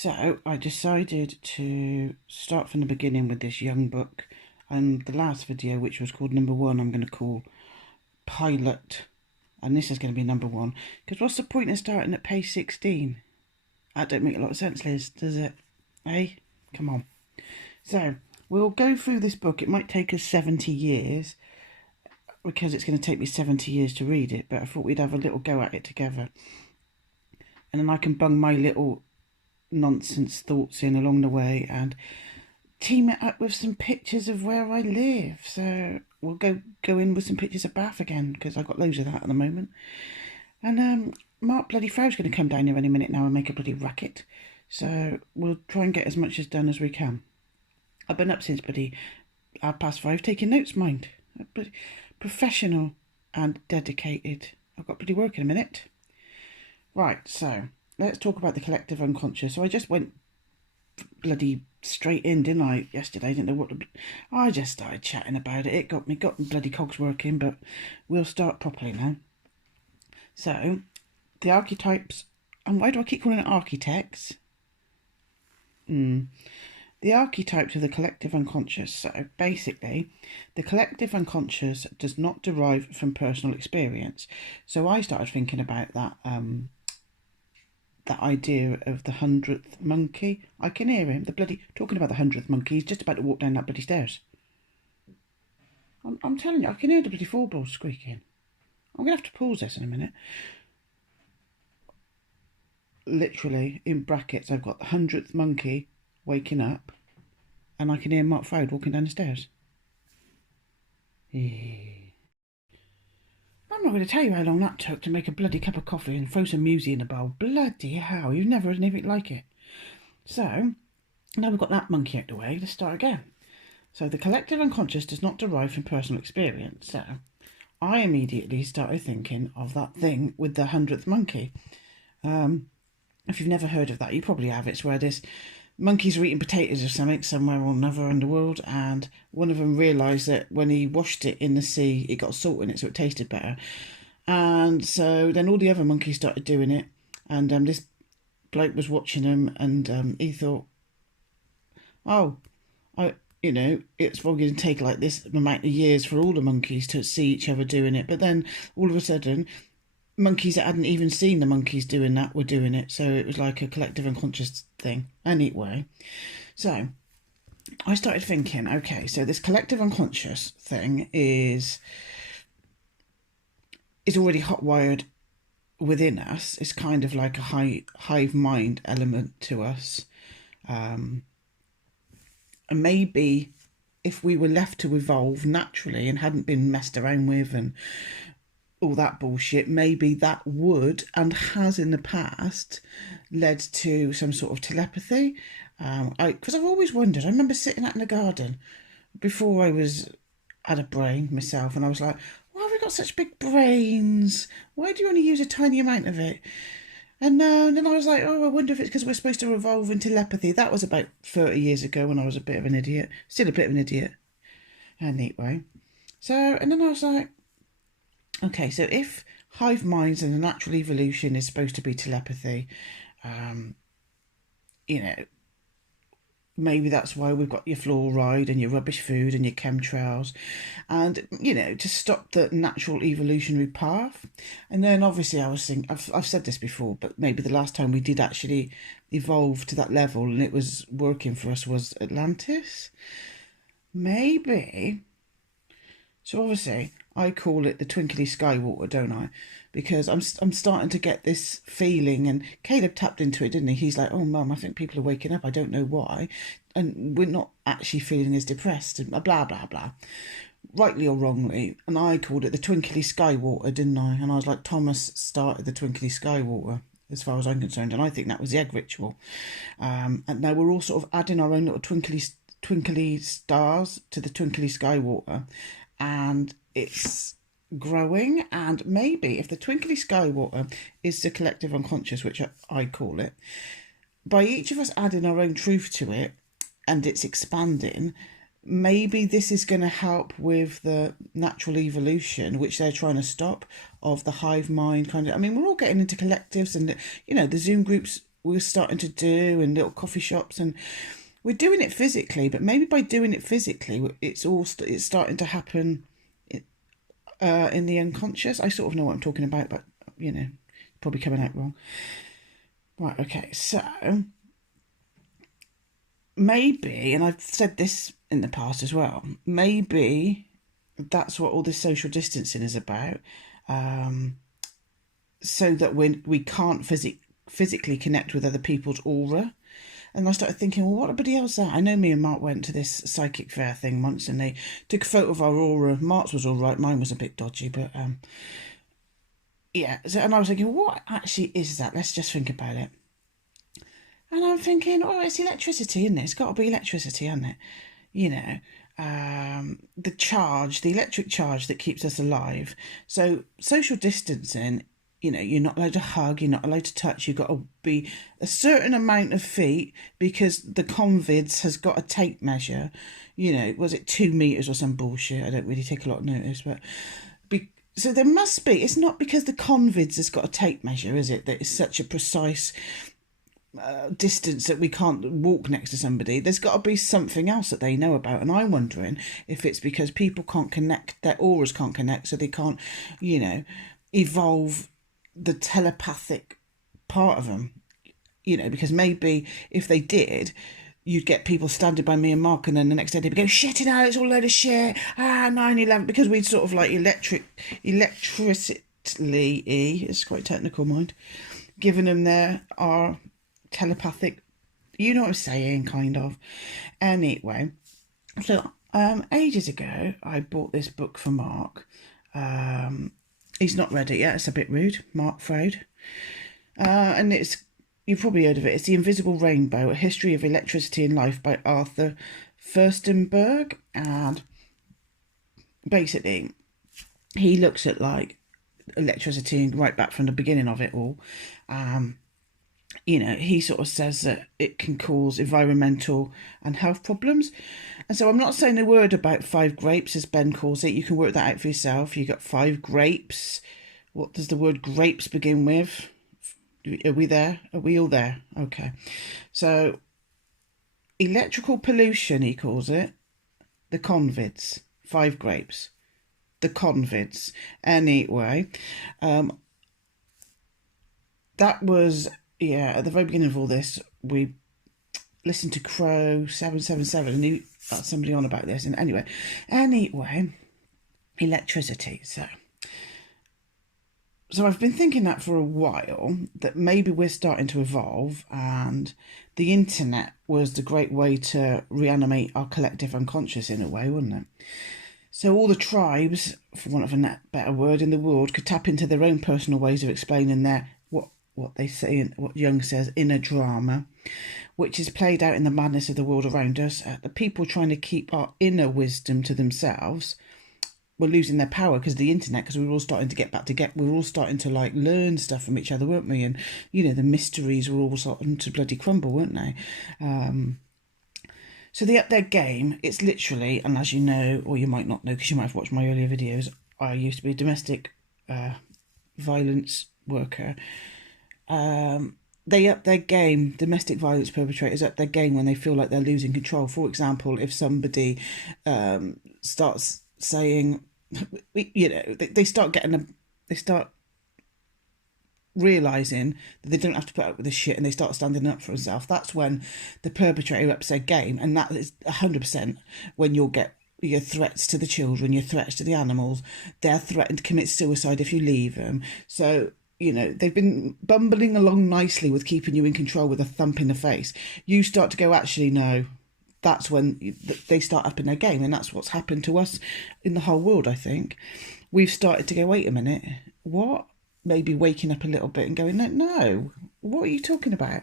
So I decided to start from the beginning with this young book, and the last video, which was called number one, I'm going to call pilot, and this is going to be number one, because what's the point of starting at page 16? That don't make a lot of sense, Liz, does it? Eh? Come on. So we'll go through this book. It might take us 70 years, because it's going to take me 70 years to read it, but I thought we'd have a little go at it together, and then I can bung my little nonsense thoughts in along the way and team it up with some pictures of where I live. So we'll go in with some pictures of Bath again, because I've got loads of that at the moment. And Mark bloody Frow's going to come down here any minute now and make a bloody racket. So we'll try and get as much as done as we can. I've been up since bloody 5:30 taking notes, mind. Bloody professional and dedicated. I've got bloody work in a minute. Right, so let's talk about the collective unconscious. So I just went bloody straight in, didn't I, yesterday? I didn't know what to... I just started chatting about it. It got me bloody cogs working, but we'll start properly now. So, the archetypes... And why do I keep calling it architects? The archetypes of the collective unconscious. So, basically, the collective unconscious does not derive from personal experience. So I started thinking about that... that idea of the 100th monkey. I can hear him, the bloody, talking about the 100th monkey. He's just about to walk down that bloody stairs. I'm telling you, I can hear the bloody floorboards squeaking. I'm going to have to pause this in a minute. Literally, in brackets, I've got the 100th monkey waking up, and I can hear Mark Froud walking down the stairs. I'm not going to tell you how long that took to make a bloody cup of coffee and throw some muesli in a bowl. Bloody hell, you've never had anything like it. So, now we've got that monkey out the way, let's start again. So, the collective unconscious does not derive from personal experience. So, I immediately started thinking of that thing with the 100th monkey. If you've never heard of that, you probably have. It's where this monkeys are eating potatoes or something somewhere or another in the world, and one of them realised that when he washed it in the sea, it got salt in it, so it tasted better. And so then all the other monkeys started doing it, and this bloke was watching them, and he thought, oh, it's probably going to take like this amount of years for all the monkeys to see each other doing it. But then all of a sudden, monkeys that hadn't even seen the monkeys doing that were doing it. So it was like a collective unconscious thing. Anyway, so I started thinking, okay, so this collective unconscious thing is already hot-wired within us. It's kind of like a hive mind element to us. And maybe if we were left to evolve naturally and hadn't been messed around with and all that bullshit, maybe that would and has in the past led to some sort of telepathy. Because I've always wondered. I remember sitting out in the garden before I had a brain myself, and I was like, why have we got such big brains? Why do you only use a tiny amount of it? And then I was like, oh, I wonder if it's because we're supposed to evolve in telepathy. That was about 30 years ago when I was a bit of an idiot. Still a bit of an idiot. In a neat way. So, and then I was like, okay, so if hive minds and the natural evolution is supposed to be telepathy, maybe that's why we've got your fluoride and your rubbish food and your chemtrails, and, to stop the natural evolutionary path. And then obviously I was thinking, I've said this before, but maybe the last time we did actually evolve to that level and it was working for us was Atlantis. Maybe. So obviously I call it the Twinkly sky water, don't I? Because I'm starting to get this feeling, and Caleb tapped into it, didn't he? He's like, oh, Mum, I think people are waking up. I don't know why. And we're not actually feeling as depressed and blah, blah, blah. Rightly or wrongly. And I called it the Twinkly sky water, didn't I? And I was like, Thomas started the Twinkly sky water, as far as I'm concerned. And I think that was the egg ritual. And now we're all sort of adding our own little twinkly stars to the Twinkly sky water. And it's growing, and maybe if the Twinkly sky water is the collective unconscious, which I call it, by each of us adding our own truth to it and it's expanding, maybe this is going to help with the natural evolution, which they're trying to stop, of the hive mind kind of. I mean, we're all getting into collectives, and the Zoom groups we're starting to do in little coffee shops, and we're doing it physically, but maybe by doing it physically, it's starting to happen in the unconscious. I sort of know what I'm talking about, but probably coming out wrong. Right, okay, so maybe, and I've said this in the past as well, maybe that's what all this social distancing is about, so that we can't physically connect with other people's aura. And I started thinking, well, what everybody else that? I know me and Mark went to this psychic fair thing once, and they took a photo of our aura. Mark's was all right, mine was a bit dodgy, but yeah. So, and I was thinking, what actually is that? Let's just think about it. And I'm thinking, oh, it's electricity, isn't it? It's got to be electricity, hasn't it? The electric charge that keeps us alive. So social distancing, you're not allowed to hug, you're not allowed to touch, you've got to be a certain amount of feet because the convids has got a tape measure. Was it 2 meters or some bullshit? I don't really take a lot of notice, but so there must be. It's not because the convids has got a tape measure, is it? That is such a precise distance that we can't walk next to somebody. There's got to be something else that they know about, and I'm wondering if it's because people can't connect, their auras can't connect, so they can't, evolve the telepathic part of them. Because maybe if they did, you'd get people standing by me and Mark, and then the next day they'd be going, shit it out, it's all a load of shit, 9/11, because we'd sort of like electricity, it's quite technical, mind, giving them our telepathic, you know what I'm saying, kind of. Anyway, so ages ago I bought this book for Mark. He's not read it yet, it's a bit rude, Mark Froud, and you've probably heard of it. It's The Invisible Rainbow, A History of Electricity and Life by Arthur Furstenberg. And basically he looks at like electricity right back from the beginning of it all. He sort of says that it can cause environmental and health problems. And so I'm not saying a word about 5 grapes, as Ben calls it. You can work that out for yourself. You got 5 grapes. What does the word grapes begin with? Are we there? Are we all there? Okay. So electrical pollution, he calls it. The convids. 5 grapes. The convids. Anyway, that was... yeah, at the very beginning of all this, we listened to Crow 777, and he got somebody on about this. And anyway, electricity. So I've been thinking that for a while, that maybe we're starting to evolve, and the internet was the great way to reanimate our collective unconscious in a way, wasn't it? So all the tribes, for want of a better word, in the world could tap into their own personal ways of explaining their what they say, what Jung says, inner drama, which is played out in the madness of the world around us. The people trying to keep our inner wisdom to themselves were losing their power because of the internet, because we were all starting to we were all starting to like learn stuff from each other, weren't we? And the mysteries were all starting to bloody crumble, weren't they? So they upped their game. It's literally, and as you know, or you might not know because you might have watched my earlier videos, I used to be a domestic violence worker. They up their game, domestic violence perpetrators up their game when they feel like they're losing control. For example, if somebody starts saying, they start realising that they don't have to put up with this shit, and they start standing up for themselves. That's when the perpetrator ups their game, and that is 100% when you'll get your threats to the children, your threats to the animals. They're threatened to commit suicide if you leave them. So they've been bumbling along nicely with keeping you in control with a thump in the face. You start to go, actually, no. That's when they start upping their game, and that's what's happened to us in the whole world, I think. We've started to go, wait a minute, what? Maybe waking up a little bit and going, no, what are you talking about?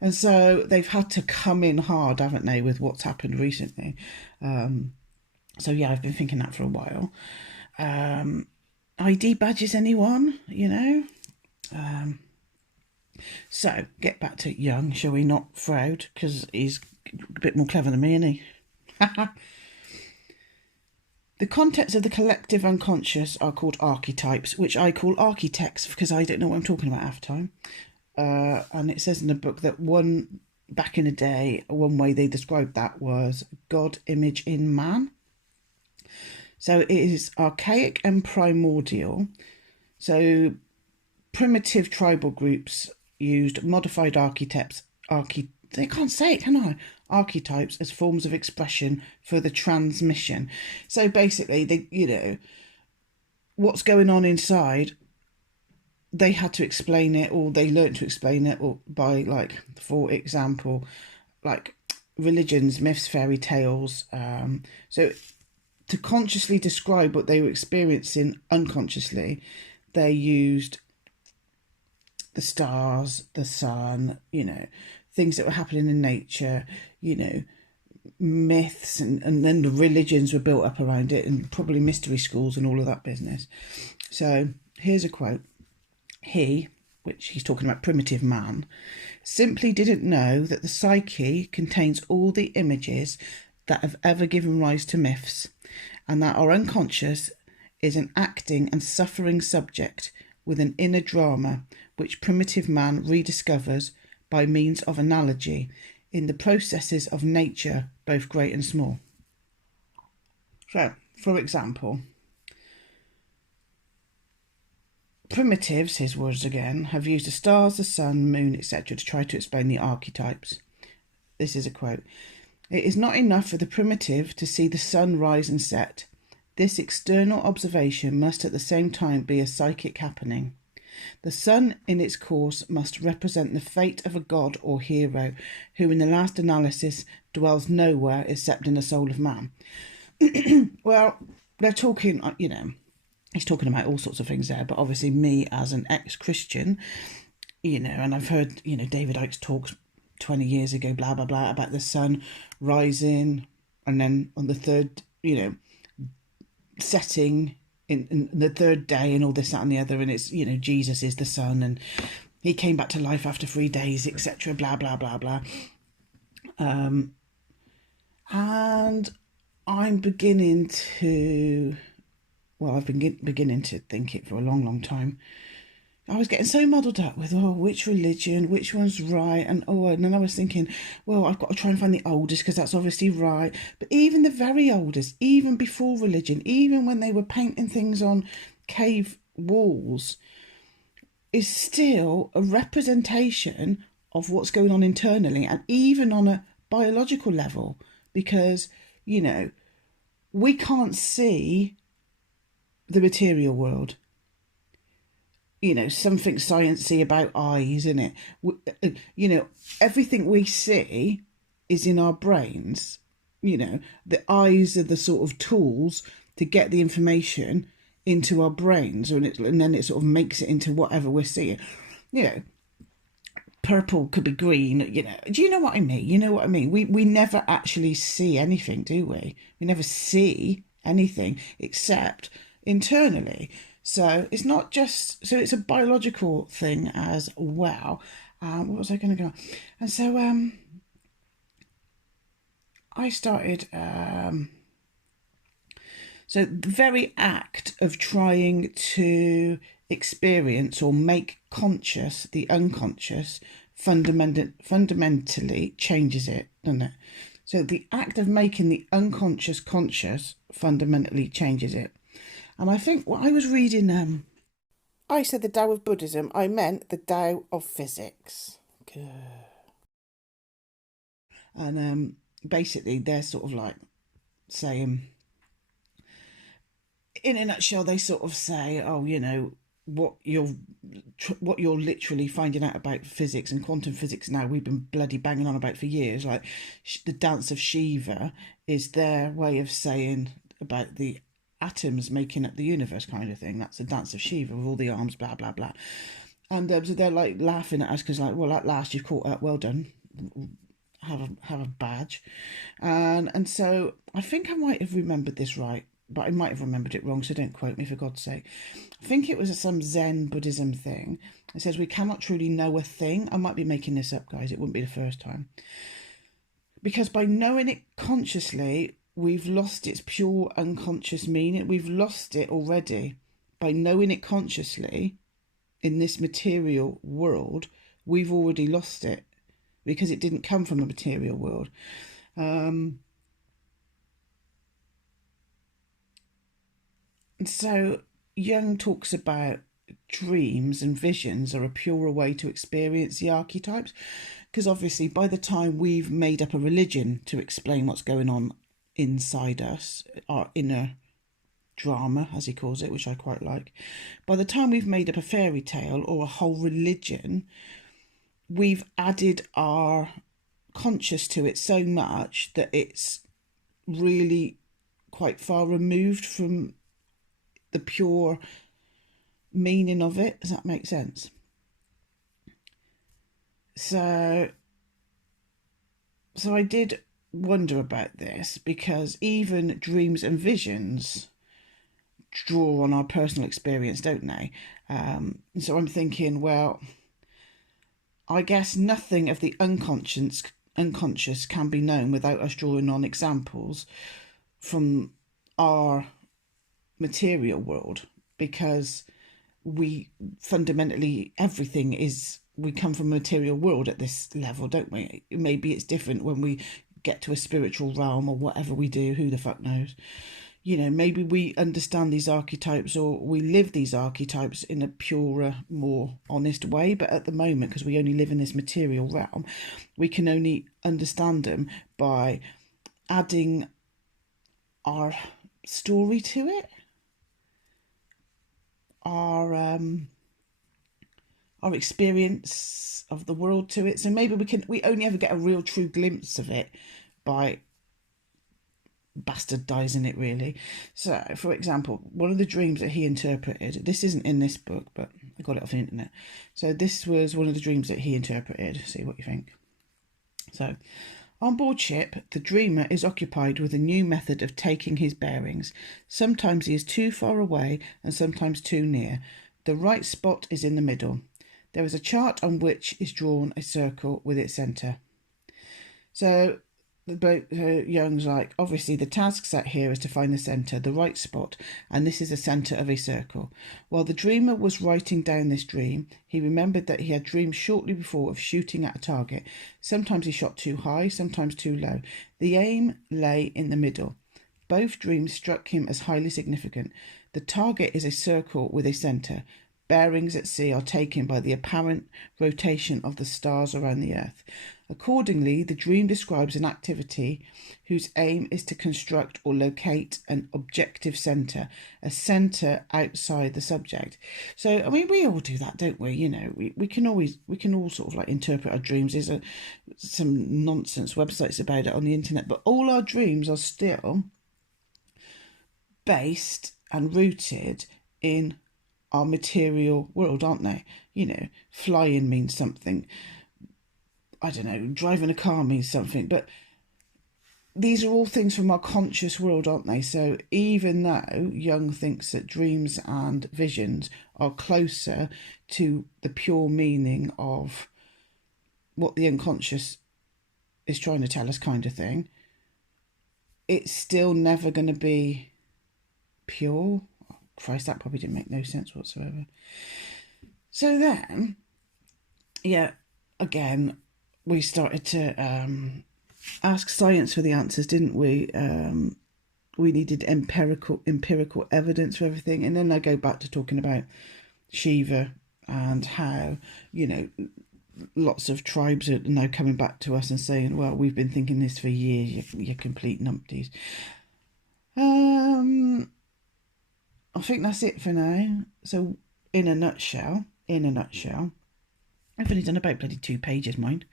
And so they've had to come in hard, haven't they, with what's happened recently. So, yeah, I've been thinking that for a while. ID badges, anyone, So, get back to Jung, shall we, not Freud, because he's a bit more clever than me, isn't he? The contents of the collective unconscious are called archetypes, which I call architects because I don't know what I'm talking about half the time. and it says in the book that back in the day, one way they described that was God image in man. So it is archaic and primordial. So primitive tribal groups used modified archetypes. I can't say it, can I? Archetypes as forms of expression for the transmission. So basically, they, what's going on inside, they had to explain it, or they learned to explain it, or by, like, for example, like religions, myths, fairy tales. So to consciously describe what they were experiencing unconsciously, they used the stars, the sun, things that were happening in nature, myths, and then the religions were built up around it, and probably mystery schools and all of that business. So here's a quote. He, which he's talking about primitive man, simply didn't know that the psyche contains all the images that have ever given rise to myths, and that our unconscious is an acting and suffering subject with an inner drama which primitive man rediscovers by means of analogy in the processes of nature, both great and small. So, for example, primitives, his words again, have used the stars, the sun, moon, etc. to try to explain the archetypes. This is a quote. It is not enough for the primitive to see the sun rise and set. This external observation must at the same time be a psychic happening. The sun in its course must represent the fate of a god or hero who in the last analysis dwells nowhere except in the soul of man. Well, they're talking, he's talking about all sorts of things there, but obviously me as an ex-Christian, and I've heard, David Icke's talks 20 years ago, blah, blah, blah, about the sun rising and then on the third, setting in the third day and all this, that and the other, and it's, Jesus is the sun and he came back to life after 3 days, etc., blah, blah, blah, blah. And I'm beginning to, I've been beginning to think it for a long, long time. I was getting so muddled up with, which religion, which one's right, and then I was thinking, I've got to try and find the oldest because that's obviously right. But even the very oldest, even before religion, even when they were painting things on cave walls, is still a representation of what's going on internally, and even on a biological level, because, we can't see the material world. Something sciencey about eyes, isn't it? Everything we see is in our brains. The eyes are the sort of tools to get the information into our brains, and then it sort of makes it into whatever we're seeing. Purple could be green. Do you know what I mean? You know what I mean? We never actually see anything, do we? We never see anything except internally. So it's not just, so it's a biological thing as well. What was I going to go on? And so I started, so the very act of trying to experience or make conscious the unconscious fundamentally changes it, doesn't it? So the act of making the unconscious conscious fundamentally changes it. And I think what I was reading, I said the Tao of Buddhism, I meant the Tao of physics. And basically they're sort of like saying, in a nutshell, they sort of say, what you're literally finding out about physics and quantum physics now, we've been bloody banging on about for years, like the dance of Shiva is their way of saying about the atoms making up the universe kind of thing. That's the dance of Shiva with all the arms, blah, blah, blah. And so they're like laughing at us because, like, well, at last you've caught up, well done, have a badge. And so I think I might have remembered this right, but I might have remembered it wrong, so don't quote me for God's sake. I think it was some Zen Buddhism thing. It says we cannot truly know a thing. I might be making this up, guys. It wouldn't be the first time. Because by knowing it consciously, we've lost its pure unconscious meaning. We've lost it already. By knowing it consciously in this material world, we've already lost it because it didn't come from a material world. And so Jung talks about dreams and visions are a purer way to experience the archetypes, because obviously by the time we've made up a religion to explain what's going on inside us, our inner drama, as he calls it, which I quite like, by the time we've made up a fairy tale or a whole religion, we've added our conscious to it so much that it's really quite far removed from the pure meaning of it. Does that make sense? So I did wonder about this, because even dreams and visions draw on our personal experience, don't they? So I'm thinking, well, I guess nothing of the unconscious can be known without us drawing on examples from our material world, because we fundamentally, everything is, we come from a material world at this level, don't we? Maybe it's different when we get to a spiritual realm or whatever we do, who the fuck knows. You know, maybe we understand these archetypes, or we live these archetypes in a purer, more honest way. But at the moment, because we only live in this material realm, we can only understand them by adding our story to it, our experience of the world to it. So maybe we only ever get a real true glimpse of it by bastardizing it, really. So for example, one of the dreams that he interpreted, this isn't in this book, but I got it off the internet. So this was one of the dreams that he interpreted. See what you think. So, on board ship, the dreamer is occupied with a new method of taking his bearings. Sometimes he is too far away and sometimes too near. The right spot is in the middle. There is a chart on which is drawn a circle with its centre. So Jung's like, obviously the task set here is to find the centre, the right spot, and this is the centre of a circle. While the dreamer was writing down this dream, he remembered that he had dreamed shortly before of shooting at a target. Sometimes he shot too high, sometimes too low. The aim lay in the middle. Both dreams struck him as highly significant. The target is a circle with a centre. Bearings at sea are taken by the apparent rotation of the stars around the Earth. Accordingly, the dream describes an activity whose aim is to construct or locate an objective centre, a centre outside the subject. So, I mean, we all do that, don't we? You know, we can all sort of like interpret our dreams. There's some nonsense websites about it on the internet, but all our dreams are still based and rooted in our material world, aren't they? You know, flying means something. I don't know, driving a car means something, but these are all things from our conscious world, aren't they? So even though Jung thinks that dreams and visions are closer to the pure meaning of what the unconscious is trying to tell us, kind of thing, it's still never going to be pure. Oh, Christ, that probably didn't make no sense whatsoever. So then, yeah, again, we started to ask science for the answers, didn't we? We needed empirical evidence for everything. And then I go back to talking about Shiva and how, you know, lots of tribes are now coming back to us and saying, well, we've been thinking this for years, you complete numpties. I think that's it for now. So in a nutshell, I've only done about bloody 2 pages, mind.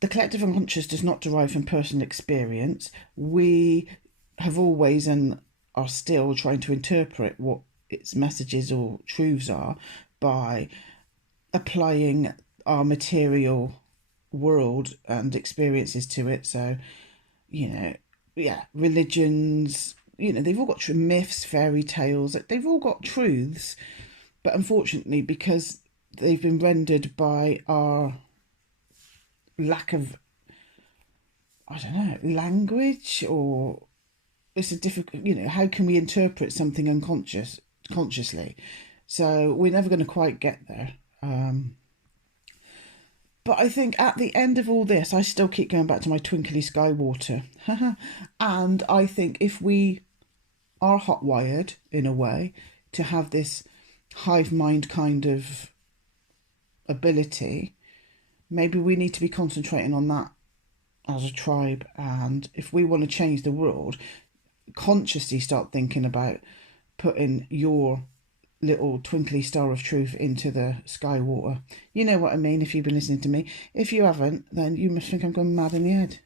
The collective unconscious does not derive from personal experience. We have always and are still trying to interpret what its messages or truths are by applying our material world and experiences to it. So, you know, yeah, religions, you know, they've all got myths, fairy tales, they've all got truths, but unfortunately, because they've been rendered by our lack of, I don't know, language, or it's a difficult, you know, how can we interpret something consciously? So we're never going to quite get there. But I think at the end of all this, I still keep going back to my twinkly sky water. And I think if we are hot-wired, in a way, to have this hive mind kind of ability, maybe we need to be concentrating on that as a tribe. And if we want to change the world, consciously start thinking about putting your little twinkly star of truth into the sky water. You know what I mean if you've been listening to me. If you haven't, then you must think I'm going mad in the head.